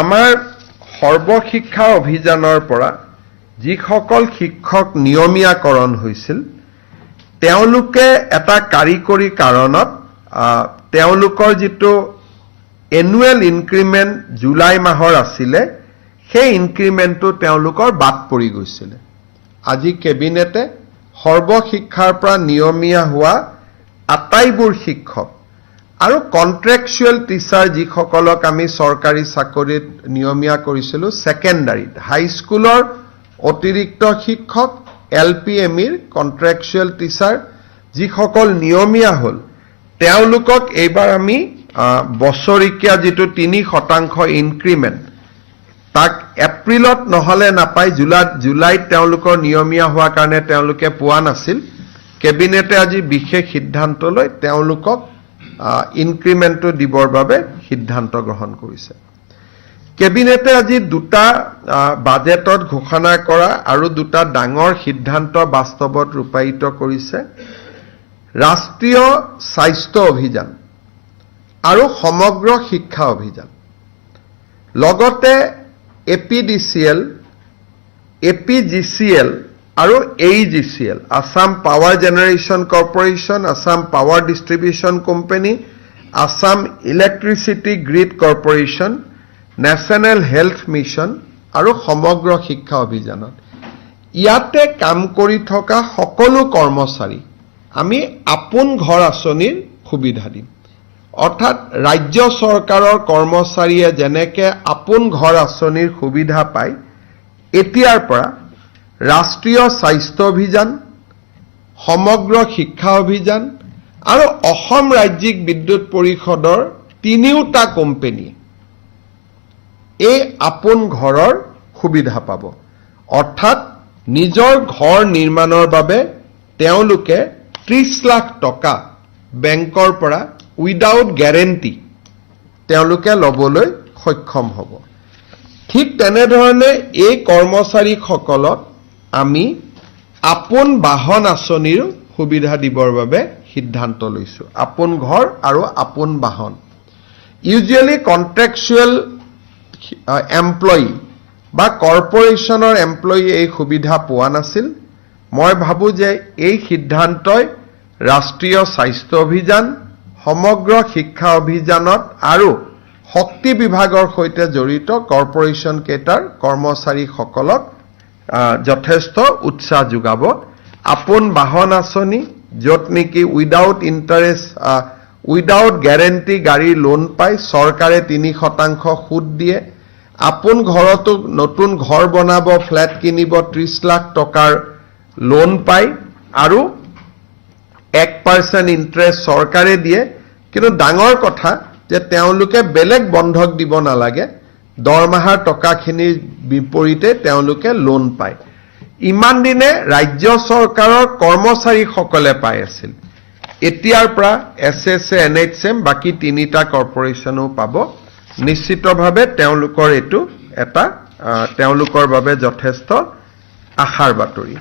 আমাৰ সৰ্বশিক্ষা অভিযানৰ পৰা যিসকল শিক্ষক নিয়মীয়াকৰণ হৈছিল তেওঁলোকে এটা কাৰিকৰী কাৰণত তেওঁলোকৰ যিটো এনুৱেল ইনক্ৰিমেন্ট জুলাই মাহৰ আছিলে সেই ইনক্ৰিমেন্টটো তেওঁলোকৰ বাদ পৰি গৈছিল। আজি কেবিনেটে সৰ্বশিক্ষাৰ পৰা নিয়মীয়া হোৱা আটাইবোৰ শিক্ষক আৰু কন্ট্ৰেকচুৱেল টিচাৰ যিসকলক আমি চৰকাৰী চাকৰিত নিয়মীয়া কৰিছিলোঁ সেকেন্ডাৰীত হাইস্কুলৰ অতিৰিক্ত শিক্ষক LPMৰ কন্ট্ৰেকচুৱেল টিচাৰ যিসকল নিয়মীয়া হ'ল তেওঁলোকক এইবাৰ আমি বছৰিকীয়া যিটো 3% ইনক্ৰিমেন্ট তাক এপ্ৰিলত নহলে নাপাই জুলাইত তেওঁলোকৰ নিয়মীয়া হোৱাৰ কাৰণে তেওঁলোকে পোৱা নাছিল। কেবিনেটে আজি বিশেষ সিদ্ধান্ত লৈ তেওঁলোকক ইনক্ৰিমেন্টটো দিবৰ বাবে সিদ্ধান্ত গ্ৰহণ কৰিছে। কেবিনেটে আজি দুটা বাজেটত ঘোষণা কৰা আৰু দুটা ডাঙৰ সিদ্ধান্ত বাস্তৱত ৰূপায়িত কৰিছে। ৰাষ্ট্ৰীয় স্বাস্থ্য অভিযান আৰু সমগ্ৰ শিক্ষা অভিযান লগতে APDCL, APGCL আৰু AEGCL Assam power generation corporation, Assam power distribution company, Assam electricity grid corporation, national health mission আৰু সমগ্ৰ শিক্ষা অভিযানত ইয়াতে কাম কৰি থকা সকলো কৰ্মচাৰী আমি আপোন ঘৰ আঁচনিৰ সুবিধা দিম। অৰ্থাৎ ৰাজ্য চৰকাৰৰ কৰ্মচাৰীয়ে যেনেকে আপোন ঘৰ আঁচনিৰ সুবিধা পায় এতিয়াৰ পৰা ৰাষ্ট্ৰীয় স্বাস্থ্য অভিযান, সমগ্ৰ শিক্ষা অভিযান আৰু অসম ৰাজ্যিক বিদ্যুৎ পৰিষদৰ তিনিওটা কোম্পানীয়ে এই আপোন ঘৰৰ সুবিধা পাব। অৰ্থাৎ নিজৰ ঘৰ নিৰ্মাণৰ বাবে তেওঁলোকে 30 লাখ টকা বেংকৰ পৰা উইদাউট গ্যাৰেণ্টি তেওঁলোকে ল'বলৈ সক্ষম হ'ব। ঠিক তেনেধৰণে এই কৰ্মচাৰীসকলক আমি আপোন বাহন আঁচনিৰ সুবিধা দিবৰ বাবে সিদ্ধান্ত লৈছোঁ। আপোন ঘৰ আৰু আপোন বাহন। ইউজুৱেলি কন্ট্ৰেকচুৱেল এমপ্লয়ী বা কৰ্পোৰেশ্যনৰ এমপ্লয়ী এই সুবিধা পোৱা নাছিল। মই ভাবোঁ যে এই সিদ্ধান্তই ৰাষ্ট্ৰীয় স্বাস্থ্য অভিযান, সমগ্ৰ শিক্ষা অভিযানত আৰু শক্তি বিভাগৰ সৈতে জড়িত কৰ্পোৰেশ্যন কেইটাৰ কৰ্মচাৰীসকলক যথেষ্ট উৎসাহ যোগাব। আপোন বাহন আঁচনি য'ত নেকি উইদাউট ইণ্টাৰেষ্ট উইদাউট গ্যাৰেণ্টি গাড়ী লোন পায়, চৰকাৰে 3% সুদ দিয়ে। আপোন ঘৰতো নতুন ঘৰ বনাব, ফ্লেট কিনিব, 30 লাখ টকাৰ লোন পায় আৰু 1% ইণ্টাৰেষ্ট চৰকাৰে দিয়ে। কিন্তু ডাঙৰ কথা যে তেওঁলোকে বেলেগ বন্ধক দিব নালাগে, দৰমহাৰ টকাখিনিৰ বিপৰীতে তেওঁলোকে লোন পায়। ইমান দিনে ৰাজ্য চৰকাৰৰ কৰ্মচাৰীসকলে পাই আছিল। এতিয়াৰ পৰা SSA, NHM বাকি তিনিটা কৰ্পোৰেশ্যনো পাব। নিশ্চিতভাৱে তেওঁলোকৰ এইটো এটা তেওঁলোকৰ বাবে যথেষ্ট আশাৰ বাতৰি।